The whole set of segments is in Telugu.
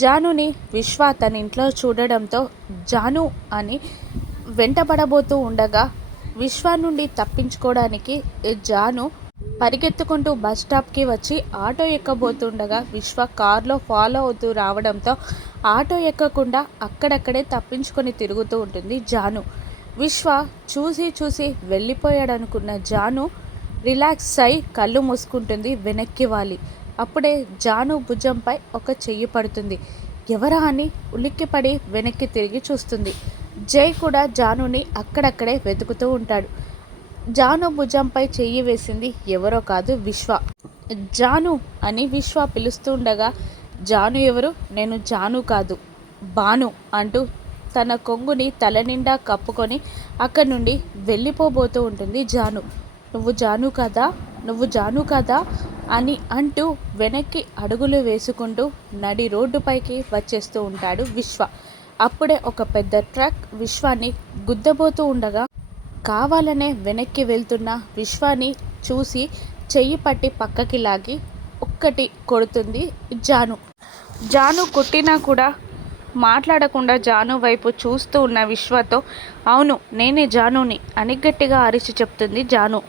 జానుని విశ్వ తన ఇంట్లో చూడడంతో జాను అని వెంటబడబోతూ ఉండగా విశ్వ నుండి తప్పించుకోవడానికి జాను పరిగెత్తుకుంటూ బస్ స్టాప్కి వచ్చి ఆటో ఎక్కబోతుండగా విశ్వ కారులో ఫాలో అవుతూ రావడంతో ఆటో ఎక్కకుండా అక్కడక్కడే తప్పించుకొని తిరుగుతూ ఉంటుంది జాను. విశ్వ చూసి చూసి వెళ్ళిపోయాడనుకున్న జాను రిలాక్స్ అయి కళ్ళు మూసుకుంటుంది వెనక్కి వాలి. అప్పుడే జాను భుజంపై ఒక చెయ్యి పడుతుంది. ఎవరా అని ఉలిక్కిపడి వెనక్కి తిరిగి చూస్తుంది. జై కూడా జానుని అక్కడక్కడే వెతుకుతూ ఉంటాడు. జాను భుజంపై చెయ్యి వేసింది ఎవరో కాదు విశ్వ. జాను అని విశ్వ పిలుస్తూ ఉండగా జాను ఎవరు? నేను జాను కాదు బాను అంటూ తన కొంగుని తల నిండా కప్పుకొని అక్కడి నుండి వెళ్ళిపోబోతూ ఉంటుంది జాను. నువ్వు జాను కదా, నువ్వు జాను కదా అని అంటూ వెనక్కి అడుగులు వేసుకుంటూ నడి రోడ్డుపైకి వచ్చేస్తూ ఉంటాడు విశ్వ. అప్పుడే ఒక పెద్ద ట్రక్ విశ్వాన్ని గుద్దబోతూ ఉండగా కావాలనే వెనక్కి వెళ్తున్న విశ్వాన్ని చూసి చెయ్యి పట్టి పక్కకి లాగి ఒక్కటి కొడుతుంది జాను. జాను కొట్టినా కూడా మాట్లాడకుండా జాను వైపు చూస్తూ ఉన్న విశ్వతో అవును నేనే జానుని అని గట్టిగా అరిచి చెప్తుంది జాను.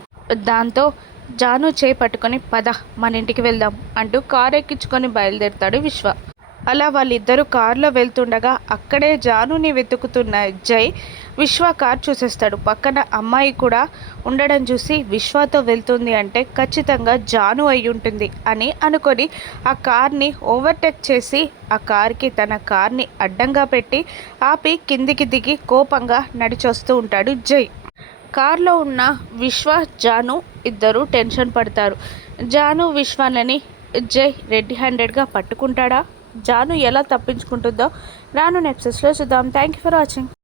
దాంతో జాను చేయి పట్టుకొని పద మన ఇంటికి వెళ్దాం అంటూ కారు ఎక్కించుకొని బయలుదేరుతాడు విశ్వ. అలా వాళ్ళిద్దరూ కారులో వెళ్తుండగా అక్కడే జానుని వెతుకుతున్న జై విశ్వ కార్ చూసేస్తాడు. పక్కన అమ్మాయి కూడా ఉండడం చూసి విశ్వతో వెళ్తుంది అంటే ఖచ్చితంగా జాను అయి ఉంటుంది అని అనుకొని ఆ కార్ని ఓవర్టేక్ చేసి ఆ కార్కి తన కార్ని అడ్డంగా పెట్టి ఆపి కిందికి దిగి కోపంగా నడిచొస్తూ ఉంటాడు జై. కార్లో ఉన్న విశ్వ జాను ఇద్దరు టెన్షన్ పడతారు. జాను విశ్వాలని జై రెడ్ హ్యాండెడ్గా పట్టుకుంటాడా? జాను ఎలా తప్పించుకుంటుందో రాను ఎపిసోడ్స్లో చూద్దాం. Thank you for watching.